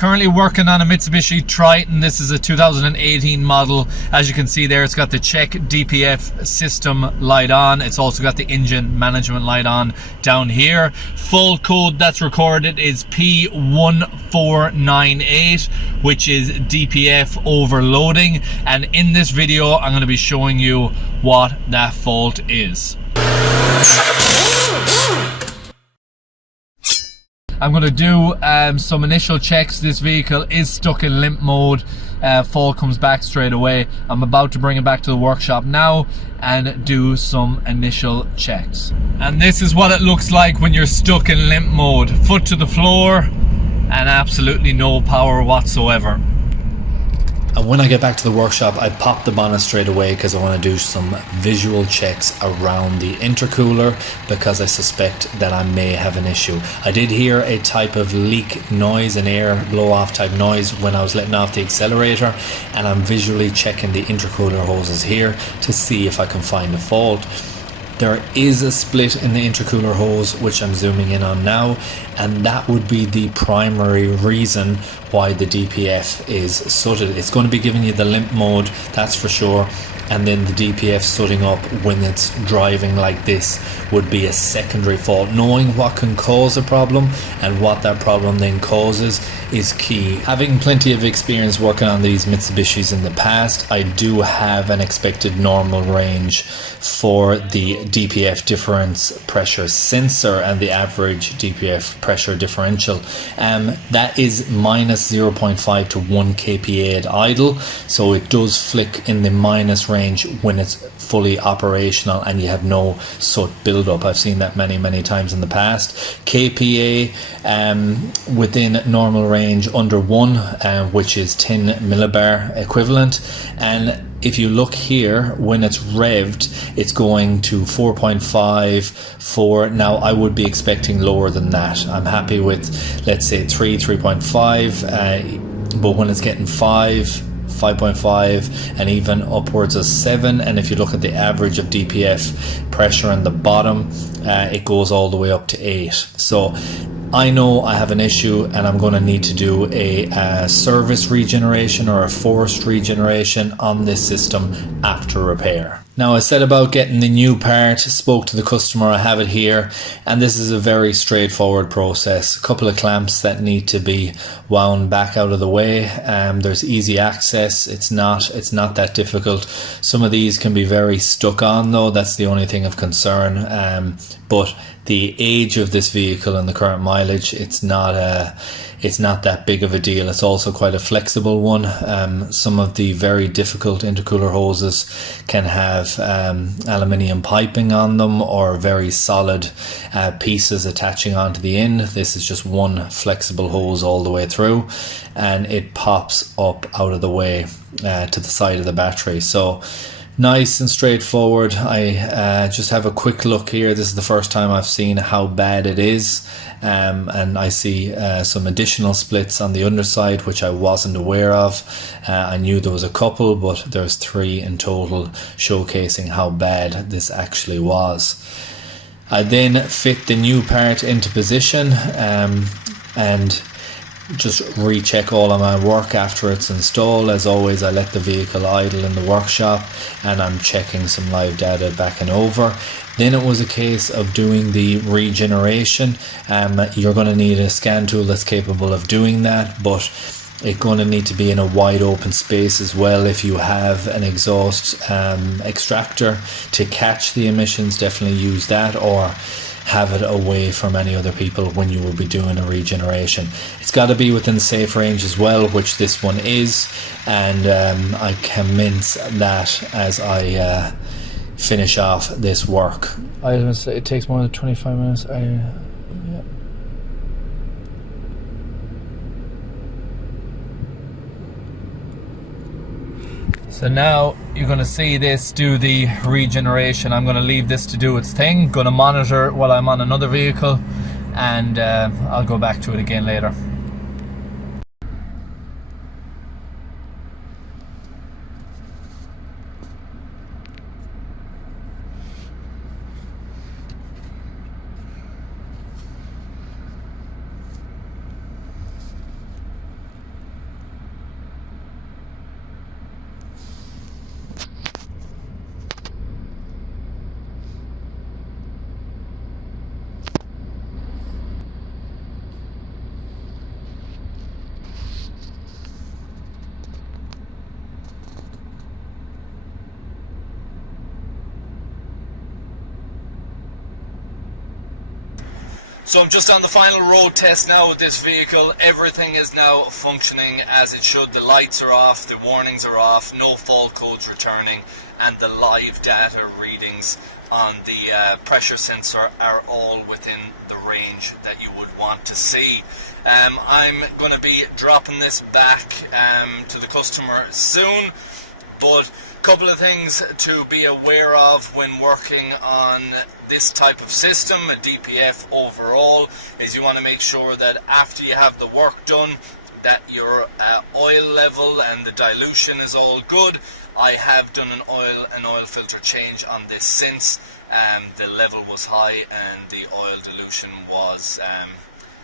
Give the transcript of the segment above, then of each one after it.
Currently working on a Mitsubishi Triton. This is a 2018 model. As you can see there, it's got the check DPF system light on. It's also got the engine management light on down here. Full code that's recorded is P1498, which is DPF overloading. And in this video, I'm going to be showing you what that fault is. I'm going to do some initial checks. This vehicle is stuck in limp mode. Fault comes back straight away. I'm about to bring it back to the workshop now and do some initial checks. And this is what it looks like when you're stuck in limp mode. Foot to the floor and absolutely no power whatsoever. And when I get back to the workshop, I pop the bonnet straight away because I want to do some visual checks around the intercooler because I suspect that I may have an issue. I did hear a type of leak noise, an air blow off type noise when I was letting off the accelerator, and I'm visually checking the intercooler hoses here to see if I can find a fault. There is a split in the intercooler hose, which I'm zooming in on now, and that would be the primary reason why the DPF is sooted. It's going to be giving you the limp mode, that's for sure, and then the DPF sooting up when it's driving like this would be a secondary fault. Knowing what can cause a problem and what that problem then causes is key. Having plenty of experience working on these Mitsubishis in the past, I do have an expected normal range for the DPF difference pressure sensor and the average DPF pressure differential. That is minus 0.5 to 1 kPa at idle, so it does flick in the minus range when it's fully operational and you have no soot buildup. I've seen that many times in the past. kPa within normal range under 1, which is 10 millibar equivalent. And if you look here, when it's revved, it's going to 4.5, 4. Now I would be expecting lower than that. I'm happy with, let's say 3.5, but when it's getting 5.5 and even upwards of 7, and if you look at the average of DPF pressure in the bottom, it goes all the way up to 8. So I know I have an issue and I'm going to need to do a service regeneration or a forced regeneration on this system after repair. Now, I said about getting the new part, spoke to the customer, I have it here, and this is a very straightforward process. A couple of clamps that need to be wound back out of the way. There's easy access. It's not that difficult. Some of these can be very stuck on though, that's the only thing of concern. But the age of this vehicle and the current mileage, it's not that big of a deal. It's also quite a flexible one. Some of the very difficult intercooler hoses can have aluminium piping on them or very solid pieces attaching onto the end. This is just one flexible hose all the way through, and it pops up out of the way to the side of the battery. So nice and straightforward. I just have a quick look here. This is the first time I've seen how bad it is, and I see some additional splits on the underside which I wasn't aware of. I knew there was a couple, but there's 3 in total, showcasing how bad this actually was. I then fit the new part into position and just recheck all of my work after it's installed. As always, I let the vehicle idle in the workshop and I'm checking some live data back and over. Then it was a case of doing the regeneration. You're going to need a scan tool that's capable of doing that, but it's going to need to be in a wide open space as well. If you have an exhaust extractor to catch the emissions, definitely use that, or have it away from any other people when you will be doing a regeneration. It's got to be within safe range as well, which this one is, and I commence that as I finish off this work. I was going to say it takes more than 25 minutes. Yeah. So now you're going to see this do the regeneration. I'm going to leave this to do its thing. Going to monitor while I'm on another vehicle, and I'll go back to it again later. So I'm just on the final road test now with this vehicle. Everything is now functioning as it should. The lights are off, the warnings are off, no fault codes returning, and the live data readings on the pressure sensor are all within the range that you would want to see. I'm going to be dropping this back to the customer soon, but a couple of things to be aware of when working on this type of system, a DPF overall, is you want to make sure that after you have the work done, that your oil level and the dilution is all good. I have done an oil filter change on this since. The level was high and the oil dilution was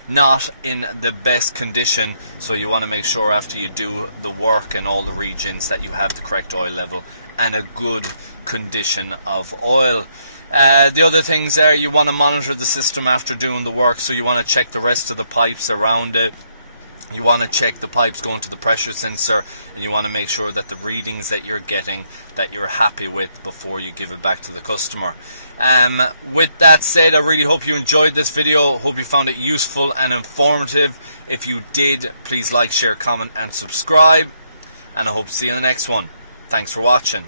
not in the best condition, so you want to make sure after you do the work in all the regions that you have the correct oil level and a good condition of oil. The other things there, you want to monitor the system after doing the work, so you want to check the rest of the pipes around it. You want to check the pipes going to the pressure sensor, and you want to make sure that the readings that you're getting, that you're happy with before you give it back to the customer. With that said, I really hope you enjoyed this video. Hope you found it useful and informative. If you did, please like, share, comment and subscribe, and I hope to see you in the next one. Thanks for watching.